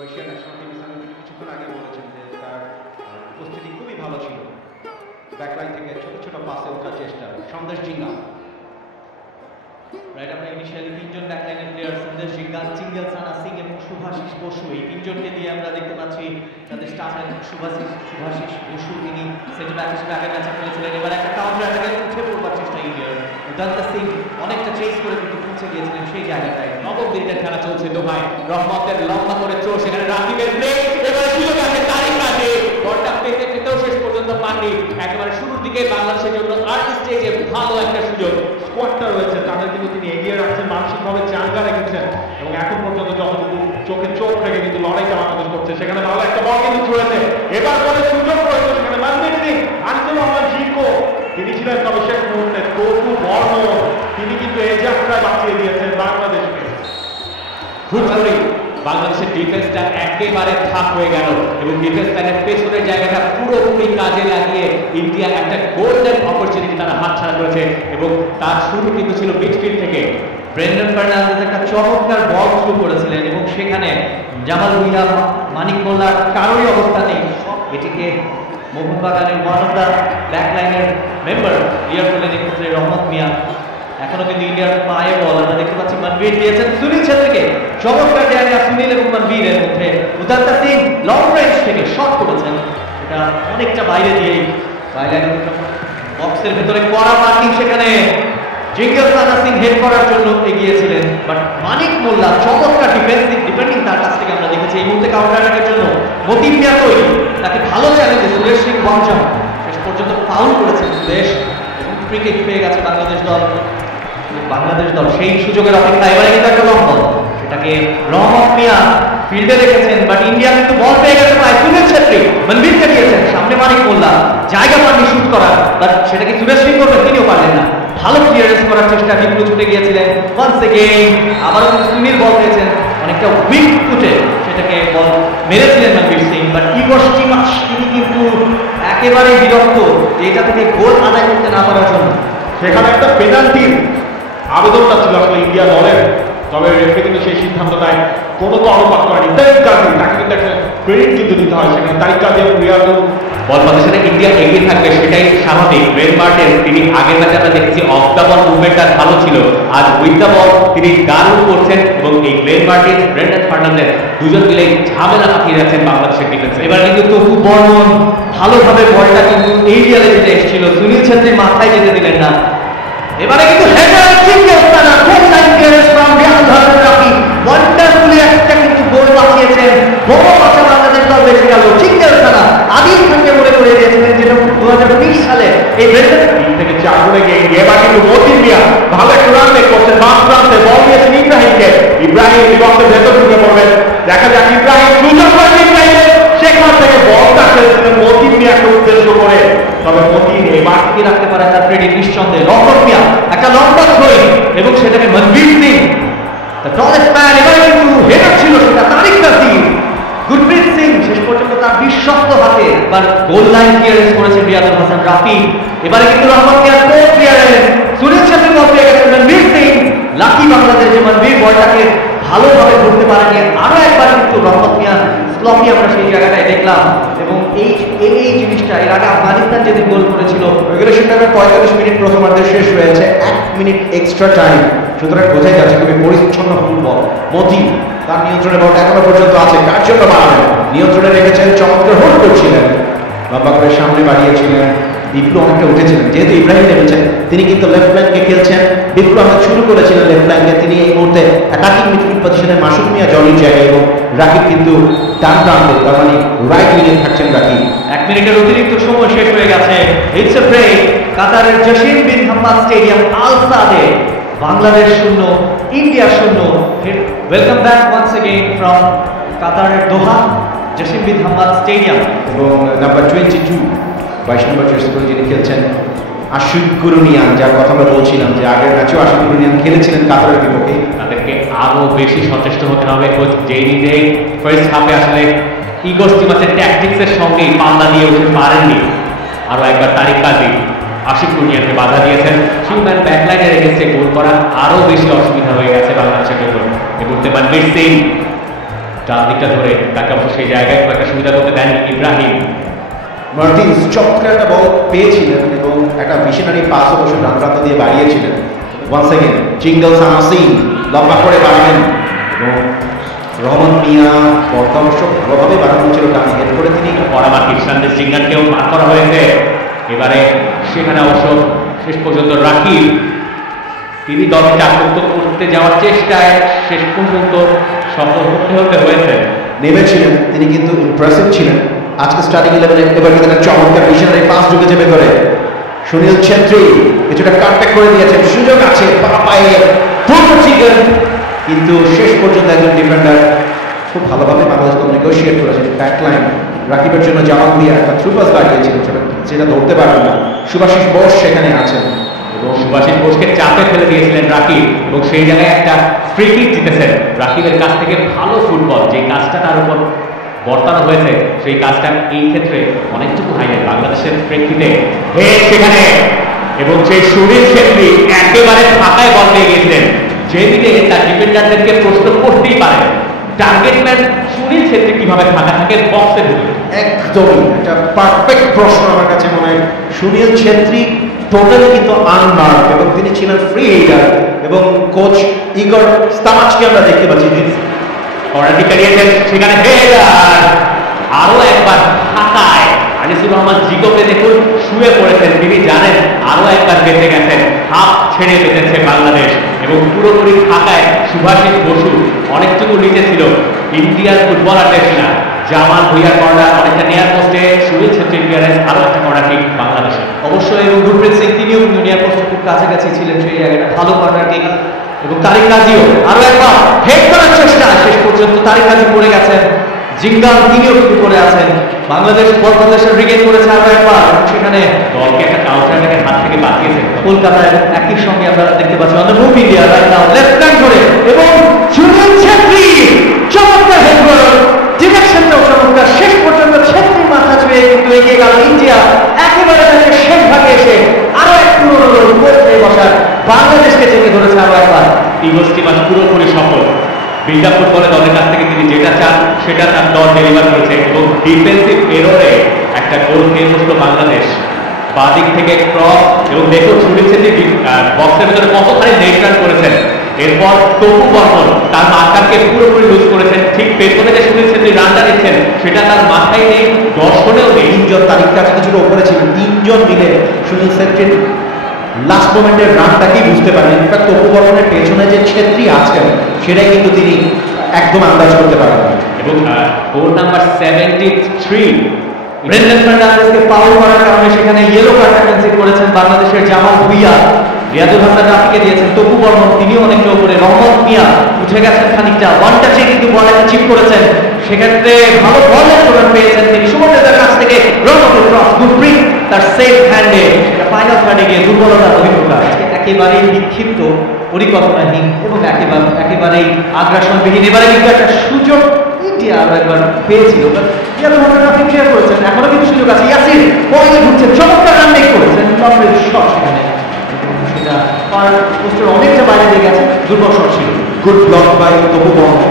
ক্রোয়েশিয়ার national team কিছুক্ষণ আগে বলেছেন যে তার উপস্থিতি খুবই ভালো ছিল। ব্যাকলাইন থেকে ছোট ছোট পাসে ওঠার চেষ্টা। সন্দেশ জিঙ্গা রাইট, আমরা ইনিশিয়ালি তিনজন ব্যাকলাইনের প্লেয়ার সন্দেশ জিঙ্গা, চিঙ্গেল সানা সিং এবং শুভাশিস বসু, এই তিনজনকে দিয়ে আমরা দেখতে পাচ্ছি তাদের স্টার্টার শুভাশিস বসু, তিনি সেন্টার ব্যাক হিসেবে আগের ম্যাচে খেলেছিলেন। এবার একটা কাউন্টার অ্যাটাকে উঠে পড়বার চেষ্টা ইন্ডিয়ার। উদান্তা সিং অনেকটা চেস করে কিন্তু পৌঁছে গিয়েছিলেন সেই জায়গাটায়। নবম দিনের খেলা চলছে দোহায়। রহমতের লম্বা করে চোর, সেখানে রাকিবের প্লে, এবারে সুযোগ আছে তারিক কাজে। বলটা পেতে পেতেও শেষ পর্যন্ত পাননি। একেবারে শুরুর দিকে বাংলাদেশের জন্য আর্লি স্টেজে ভালো একটা সুযোগ। স্কোয়াডটা রয়েছে তাদের কিন্তু তিনি এগিয়ে রাখছেন, মানসিকভাবে চাঙ্গা রেখেছেন এবং এখন পর্যন্ত যতটুকু চোখে চোখ রেখে কিন্তু লড়াইটা বাংলাদেশ করছে। সেখানে ভালো একটা বল কিন্তু রয়েছে, এবার পরে সুযোগ রয়েছে সেখানে মনদীপ সিং, আনিসুল রহমান জিকো তিনি ছিলেন তবে শেষ মুহূর্তে তবু বর্ণ তিনি কিন্তু এই যাত্রায় বাঁচিয়ে দিয়েছেন বাংলাদেশকে। হুট করে বাংলাদেশের ডিফেন্সটা একেবারে থাক হয়ে গেল এবং ডিফেন্স লাইনের পেছনের জায়গাটা পুরোপুরি কাজে লাগিয়ে ইন্ডিয়া একটা গোল্ডেন অপরচুনিটি তারা হাতছাড়া করেছে এবং তার শুরু কিন্তু ছিল মিডফিল্ড থেকে। ব্রেন্ডন ফার্নান্দেজ একটা চমৎকার বল শুরু করেছিলেন এবং সেখানে জামাল ভুঁইয়া, মানিক মোল্লার কারোরই অবস্থা নেই। এটিকে মোহনবাগানের ওয়ান অফ দ্য ব্যাকলাইনের মেম্বার ক্লিয়ার করলেন এক্ষেত্রে রহমত মিয়া। এখনো কিন্তু ইন্ডিয়ার পায়ে বল আমরা দেখতে পাচ্ছি। মনবীর দিয়েছেন সুনীল ছেত্রীকে, চমৎকার জায়গা সুনীল এবং মনবীরের মধ্যে। উদান্তা সিং লং রেঞ্জ থেকে শট করেছেন, এটা অনেকটা বাইরে দিয়েই বক্সের ভেতরে কড়া মার্কিং, সেখানে জিঙ্গেল সানা সিং হেড করার জন্য এগিয়েছিলেন, বাট মানিক মোল্লা চমৎকার ডিফেন্ডিং তার কাছ থেকে আমরা দেখেছি। এই মুহূর্তে কাউন্টার অ্যাটাকের জন্য মতিন মিয়া তৈরি, তাকে ভালো চ্যালেঞ্জে সুরেশ সিং ওয়াংজাম শেষ পর্যন্ত ফাউল করেছেন সুরেশ এবং ফ্রি কিক পেয়ে গেছে বাংলাদেশ দল সেই সুযোগের অপেক্ষা। এবারে কিন্তু একটা লং বল, সেটাকে রহমত মিয়া ফিল্ডে রেখেছেন, বাট ইন্ডিয়া কিন্তু বল পেয়ে গেছে প্রায়। সুনীল ছেত্রী মনবীরকে দিয়েছেন, সামনে মানিক মোল্লা, জায়গা পাননি শুট করার, বাট সেটাকে সুরেশ সিং করবেন, তিনিও পারলেন না। ভালো ক্লিয়ারেন্স করার চেষ্টা, বিপ্লু ছুটে গিয়েছিলেন ওয়ান্স এগেইন, আবারও সুনীল বল পেয়েছেন অনেকটা উইক ফুটে, সেটাকে বল মেরেছিলেন মনবীর সিং, বাট ইগোর স্টিমাচ তিনি কিন্তু একেবারেই বিরক্ত যে এটা থেকে গোল আদায় করতে না পারার জন্য। সেখানে একটা পেনাল্টির আবেদনটা ছিল আসলে ইন্ডিয়া দলের, তবে রেফারি কিন্তু সেই সিদ্ধান্ত নেয় কোনো কর্ণপাত করেনি। তারিক কাজী তাকে কিন্তু একটা ক্রেডিট কিন্তু দিতে হয়, সেখানে তারিক কাজী এবং রিয়াজুল বল পাতে সাথে ইন্ডিয়া এগিয়ে থাকবে সেটাই স্বাভাবিক। ব্রেন মার্টেন তিনি আগের ম্যাচে আমরা দেখেছি অফ দ্য বল মুভমেন্টটা ভালো ছিল, আজ উইথ দ্য বল তিনি দারুণ করছেন এবং এই ব্রেন মার্টেন ব্রেন্ডন ফার্নান্দেজ দুজন মিলে ঝামেলা পাঠিয়ে যাচ্ছেন বাংলাদেশের ডিফেন্সে। এবার কিন্তু তপু বর্মন ভালোভাবে বলটা কিন্তু এরিয়ালে যেতে এসেছিল, সুনীল ছেত্রী মাথায় যেতে দিলেন না। এবারে কিন্তু header Chinglensana goal line clearance from Riyad Rakib, wonderfully একটা কিন্তু গোল বাঁচিয়েছেন। বড় বাঁচা বাংলাদেশ দল বেঁচে গেল। চিঙ্গেল সানা আদিল খানকে মনে করে দিয়েছিলেন যেটা 2020 সালে এই ব্রেন্ডন থেকে 4 গোলে গিয়ে এবার কিন্তু মতিন মিয়া ভালো একটা রান মেক করছেন, বাম প্রান্তে বল দিয়েছেন ইব্রাহিমকে। ইব্রাহিম বিপক্ষের ভেতর ঢুকে পড়বেন, দেখা যাক ইব্রাহিম সুযোগ পায় ইব্রাহিমের, সেখান থেকে বলটা খেলছিলেন মতিন মিয়াকে উদ্দেশ্য করে, তবে মতিন এবার কি রাখতে পারে তার ক্রেডিট নিঃসন্দেহে। রহমত মিয়া একটা লম্বা থ্রো এবং সেটাকে Manvir Singh the tallest man, এবারে কিন্তু হেডার ছিল সেটা তারিক কাজী। গুরপ্রীত সিং শেষ পর্যন্ত তার বিশ্বস্ত হাতে এবার গোল লাইন ক্লিয়ারেন্স করেছেন রিয়াদুল হাসান রাফি। এবারে কিন্তু রহমত মিয়ার গোল ক্লিয়ারেন্স, সুনীল ছেত্রী বল পেয়ে গেছেন মনবীর সিং। লাকি বাংলাদেশ যে মনবীর বলটাকে ভালোভাবে ধরতে পারেনি, আরো একবার কিন্তু রহমত মিয়া স্লপি আমরা সেই জায়গাটায় দেখলাম। এবং এই জিনিসটা এর আগে আফগানিস্তান যেদিন গোল করেছিল রেগুলেশন টাইমের 45 মিনিট প্রথমার্ধের শেষ হয়েছে, 1 মিনিট এক্সট্রা টাইম, সুতরাং বোঝাই যাচ্ছে খুবই পরিচ্ছন্ন ফুটবল। মতি তার নিয়ন্ত্রণে বলটা এখনো পর্যন্ত আছে, কার জন্য বাড়াবেন, নিয়ন্ত্রণে রেখেছেন, চমৎকার হোল্ড করছিলেন, লম্বা করে সামনে বাড়িয়েছিলেন। বিপ্লু অনেকটা উঠেছিলেন, যেহেতু ইব্রাহিম নেমেছেন তিনি কিন্তু লেফট ফ্ল্যাঙ্কে খেলছেন। বিপ্লু অনেক শুরু করেছিলেন লেফট ফ্ল্যাঙ্কে, তিনি এই মুহূর্তে অ্যাটাকিং মিডফিল্ড পজিশনে মাসুদ মিয়া জলির জায়গায় এবং রাকিব কিন্তু ডান প্রান্তে, তার মানে রাইট উইংয়ে থাকছেন রাকিব। 1 মিনিটের অতিরিক্ত সময় শেষ হয়ে গেছে। It's a break. কাতারের Jassim bin Hamad stadium Al সাদে Bangladesh 0 India 0। Welcome back once again from কাতারের Doha Jassim bin Hamad stadium. এবং নাম্বার 22 22 নম্বর জার্সি পরে যিনি খেলছেন আশিক কুরুনিয়ান, যার কথা আমরা বলছিলাম যে আগের ম্যাচেও আশিক কুরুনিয়ান খেলেছিলেন কাতারের বিপক্ষে। তাদেরকে আরো বেশি সচেষ্ট হতে হবে। কোচ জেইনি ডে ফার্স্ট হাফে আসলে ইগো স্টিমাচের ট্যাকটিক্সের সঙ্গে পাল্লা দিয়ে উঠে পারেননি। আরো একবার তারিক কাজী আশিক কুরুনিয়ানকে বাধা দিয়েছেন। সিংম্যান ব্যাকলাইনের এগেন্সে গোল করা আরো বেশি অসুবিধা হয়ে গেছে বাংলাদেশের জন্য। এই মুহূর্তে মনবীর সিং ডান দিকটা ধরে তাকে অবশ্য সেই জায়গায় খুব একটা সুবিধা করতে দেননি ইব্রাহিম। মার্টিন্স চমৎকার একটা বল পেয়েছিলেন এবং একটা মিশনারি পাস অবশ্য ডান প্রান্ত দিয়ে বাড়িয়েছিলেন। ওয়ান সেকেন্ড জিঙ্গল সানাসিং লম্বা করে বাড়াবেন এবং রহমান মিয়া বলটা অবশ্য ভালোভাবে বাড়ানো ছিল, ডানে হেড করে তিনি পরামার কৃষ্ণান্দের সিঙ্গারকেও মার করা হয়েছে। এবারে সেখানে অবশ্য শেষ পর্যন্ত রাকিব তিনি দলকে চাপমুক্ত করতে যাওয়ার চেষ্টায় শেষ পর্যন্ত সফল হতে হয়েছে। নেমেছিলেন তিনি, কিন্তু ইমপ্রেসিভ ছিলেন আজকে স্টার্টিং 11-এ। এবার কিন্তু একটা চমৎকার মিশনারি পাস ঢুকেছে ভেতরে। সুনীল ছেত্রী কিছুটা কাটব্যাক করে দিয়েছেন, সুযোগ আছে পায়ে চিকেন, কিন্তু শেষ পর্যন্ত একজন ডিফেন্ডার খুব ভালোভাবে বাংলাদেশ দল নেগোশিয়েট করেছেন। ব্যাক লাইন রাকিবের জন্য জামাল ভুঁইয়া একটা থ্রু পাস বাড়িয়েছিলেন, সেটা ধরতে পারবেন না। সুভাষিস বোস সেখানে আছেন এবং সুভাষিস বোসকে চাপে ফেলে দিয়েছিলেন রাকিব এবং সেই জায়গায় একটা ফ্রি কিক জিতেছেন। রাকিবের কাছ থেকে ভালো ফুটবল, যে কাজটা তার উপর বর্তানো হয়েছে সেই কাজটা এই ক্ষেত্রে অনেকটুকু হাইলাইট বাংলাদেশের প্রেক্ষিতে। সেখানে এবং সেই সুনীল ছেত্রী একেবারে ফাঁকায় বল পেয়ে গিয়েছিলেন, যে দিকে তার ডিফেন্ডারদেরকে প্রশ্ন করতেই পারে টার্গেট ম্যান সুনীল ছেত্রী কিভাবে ফাঁকা থাকে বক্সে ঢুকে। একদমই একটা পারফেক্ট প্রশ্ন আমার কাছে মনে হয়। সুনীল ছেত্রী টোটালি কিন্তু আনমার্ক এবং তিনি ছিলেন ফ্রি হিটার এবং কোচ ইগর স্তামাচকে আমরা দেখতে পাচ্ছি কর্নারটি কাটিয়েছেন, সেখানে হেডার আরো একবার ফাঁকায় আনিসুর রহমান জিগোকে দেখুন শুয়ে পড়েছেন, তিনি জানেন আরো একবার বেঁচে গেছেন, হাফ ছেড়ে বেঁচেছে বাংলাদেশ এবং পুরোপুরি ফাঁকায় সুভাষিস বসু অনেকটুকু নিচে ছিল ইন্ডিয়ার ফুটবলারদের কিনা। জামাল ভুঁইয়ার কর্নার অনেকটা নেয়ার পোস্টে, সুনীল ছেত্রীর ক্লিয়ারেন্স, আরো একটা কর্নার কিক বাংলাদেশে। অবশ্যই এবং গুরপ্রীত সিং তিনিও কিন্তু নেয়ার পোস্টের খুব কাছাকাছি ছিলেন সেই জায়গাটা, ভালো কর্নার কিক। এবং তারিক কাজীও আরো একবার হেড করার চেষ্টা, শেষ পর্যন্ত তারিক কাজী পড়ে গেছেন। জিঙ্গাল তিনিও কিন্তু করে আছেন। বাংলাদেশ বাংলাদেশের রিগেন করেছে আরো একবার, সেখানে দলকে একটা কাউন্টার অ্যাটাকের হাত থেকে বাঁচিয়েছেন কলকাতায় একই সঙ্গে আমরা দেখতে পাচ্ছি on the move India right now left hand ধরে এবং সুনীল ছেত্রী চমৎকার হেড করার ডিরেকশনটাও চমৎকার, শেষ পর্যন্ত ছেত্রীর মাথা ছুঁয়ে কিন্তু এগিয়ে গেল ইন্ডিয়া। একেবারে তাদের শেষ ভাগে এসে আরো এক পুরো গোলে বসার বাংলাদেশকে চেপে ধরেছে আরো একবার। ইগোস্টি ম্যাচ পুরোপুরি সফল। বিল্ড আপ ফুটবলে দলের কাছ থেকে তিনি যেটা চান সেটা তার দল ডেলিভার করেছে এবং ডিফেন্সিভ এররে একটা গোল খেয়ে বসলো বাংলাদেশ। বাদিক থেকে ক্রস এবং দেখো সুনীল ছেত্রী বক্সের ভিতরে কতখানি নেট রান করেছেন। এরপর তপু বর্মন তার মাথাকে পুরোপুরি লুজ করেছেন, ঠিক পেছনে যে সুনীল ছেত্রী রানটা দিচ্ছেন সেটা তার মাথায় নেই, দর্শনেও নেই। তিনজন তারিখ কাছে কিছুটা উপরে ছিলেন, তিনজন মিলে সুনীল ছেত্রীর লাস্ট মোমেন্টের রানটাকেই বুঝতে পারেন। ইনফ্যাক্ট তপু বর্মনের পেছনে যে ছেত্রী আছেন সেটাই কিন্তু তিনি একদম আন্দাজ করতে পারেন। এবং গোল নাম্বার 73 ব্রেন্ডন ফার্নান্দেজকে ফাউল করার কারণে সেখানে ইয়েলো কার্ডটা কনসিড করেছেন বাংলাদেশের জামাল ভুঁইয়া। রিয়াদুল হাসান রাফিকে দিয়েছেন তপু বর্মন, তিনিও অনেকটা উপরে। রহমান মিয়া উঠে গেছেন খানিকটা, ওয়ান টাচে কিন্তু বল একটা চিপ করেছেন, সেক্ষেত্রে ভালো বল প্রদান পেয়েছেন তিনি সুমনদের কাছ থেকে। রহমতের ক্রস গুরপ্রীত তার সেফ হ্যান্ডে সেটা ফাইনাল থার্ডে গিয়ে দুর্বলতার অভিজ্ঞতা। একেবারেই বিক্ষিপ্ত, পরিকল্পনাহীন এবং একেবারেই আগ্রাসনবিহীন। এবারে কিন্তু একটা সুযোগ ইন্ডিয়া আরো একবার পেয়েছিল, রিয়াদুল হাসান রাফি ক্লিয়ার করেছেন, এখনো কিন্তু সুযোগ আছে। ইয়াসির পয়েন্টে ঢুকছেন, চমৎকার রান মেক করেছেন, লম্বের শট সেখানে সেটা পার পোস্টের অনেকটা বাইরে দিয়ে গেছে, দুর্বল শট ছিল। Good block by Tapu Barman,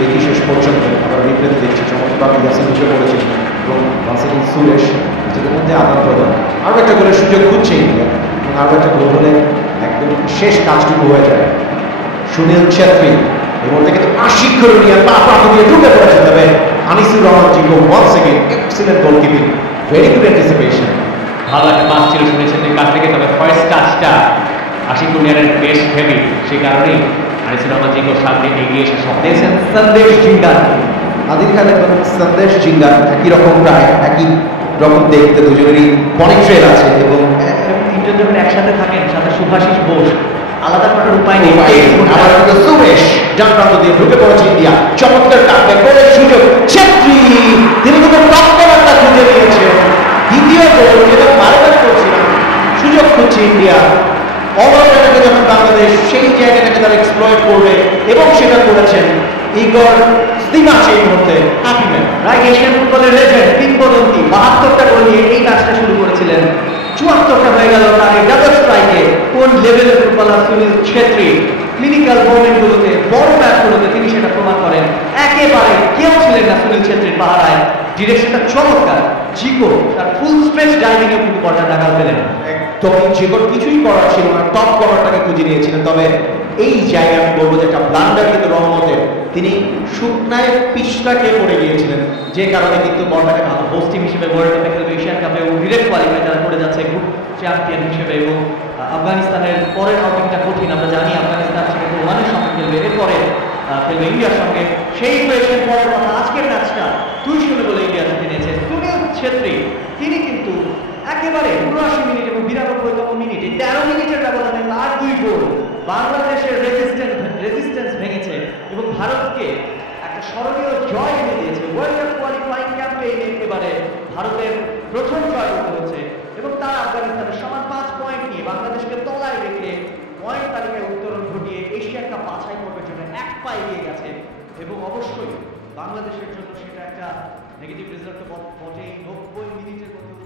দেখি শেষ পর্যন্ত আবার রিপ্লেতে দেখছি চমৎকার ইয়াসিন ঢুকে পড়েছেন এবং বাসিন সুরেশ নিজেদের মধ্যে আদান প্রদান। আরও একটা গোলের সুযোগ খুঁজছে ইন্ডিয়া এবং আরও একটা গোল হলে একদম শেষ কাজটুকু হয়ে যায়। সুনীল ছেত্রী এই মুহূর্তে কিন্তু আশিক করুনিয়া পা দিয়ে ঢুকে পড়েছে, তবে Anisur Rahman Zico once again excellent গোলকিপিং, ভেরি গুড অ্যান্টিসিপেশন। ভালো একটা পাস ছিল সুনীল ছেত্রীর কাছ থেকে, তবে ফার্স্ট টাচটা আশিক কুনিয়ারের বেশ হেভি, সেই কারণেই আনিসুর রহমান জিগোর সামনে এগিয়ে এসে সব দিয়েছেন সন্দেশ জিঙ্গাল। আদিল খান এবং সন্দেশ জিঙ্গাল একই রকম, প্রায় একই রকম দেখতে, দুজনেরই বডি ট্রেল আছে এবং তিনজন যখন একসাথে থাকেন, সাথে সুভাষিস বোস, আলাদা করার উপায় নেই। আবার কিন্তু সুরেশ ডান প্রান্ত দিয়ে ঢুকে পড়েছে ইন্ডিয়া, চমৎকার কাটব্যাক করে সুযোগ ছেত্রী, তিনি কিন্তু টক্করটা খুঁজে নিয়েছে, দ্বিতীয় গোল এবং বারবার করছিলাম সুযোগ খুঁজছে ইন্ডিয়া। অবস্থাটাকে যখন বাংলাদেশ সেই জায়গাটাকে তারা এক্সপ্লয়েট করবে এবং সেটা করেছেন ইগর স্তিমাচে এই মুহূর্তে হ্যাপি ম্যান। রাইট, এশিয়ান ফুটবলের লেজেন্ড কিংবদন্তি 72টা গোল নিয়ে এই ম্যাচটা শুরু করেছিলেন, 74টা হয়ে গেল তার এই ডাবল স্ট্রাইকে। কোন লেভেলের ফুটবলার সুনীল ছেত্রী, ক্লিনিক্যাল মোমেন্টগুলোতে, বড় ম্যাচগুলোতে তিনি সেটা প্রমাণ করেন। একেবারে ডিরেকশনটা চমৎকার। জিকো তার ফুল স্ট্রেচ ডাইভিং এ কিন্তু বলটা নাগাল পেলেন। একদমই জিকোর কিছুই করার ছিল না, টপ কভারটাকে খুঁজে নিয়েছিলেন। তবে এই জায়গায় আমি বলবো যে একটা ব্লান্ডার কিন্তু রহমতের, তিনি শুকনায় পিছটাকে পড়ে গিয়েছিলেন, যে কারণে কিন্তু বলটাকে ভালো হোস্ট টিম হিসেবে ওয়ার্ল্ড কাপে খেলবে, এশিয়ান কাপে এবং ডিরেক্ট কোয়ালিফাই তারা করে যাচ্ছে গ্রুপ চ্যাম্পিয়ন হিসেবে। এবং আফগানিস্তানের পরের আউটিংটা কঠিন, আমরা জানি আফগানিস্তান সেখানে ওমানের সঙ্গে খেলবে, এরপরে খেলবে ইন্ডিয়ার সঙ্গে। সেই ইকুয়েশন পরের কথা, আজকের ম্যাচটা 2-0 বলে ইন্ডিয়া জিতে নিয়েছে। সুনীল ছেত্রী তিনি কিন্তু একেবারে 79 মিনিট এবং 92তম মিনিটে 13 মিনিটের ব্যবধানে তার 2 গোল বাংলাদেশের রেজিস্ট্যান্স ভেঙেছে এবং ভারতকে একটা স্মরণীয় জয় এনে দিয়েছে। ওয়ার্ল্ড কাপ কোয়ালিফাইং ক্যাম্পেইনে এবারে ভারতের প্রথম জয় হতে হচ্ছে এবং তারা আফগানিস্তানের সমান 5 পয়েন্ট নিয়ে বাংলাদেশকে তলায় রেখে পয়েন্ট তালিকায় উত্তরণ ঘটিয়ে এশিয়ান কাপ বাছাই পর্বের জন্য 1 পা এগিয়ে গেছে। এবং অবশ্যই বাংলাদেশের জন্য সেটা একটা নেগেটিভ রেজাল্ট তো বটেই। 90 মিনিটের মধ্যে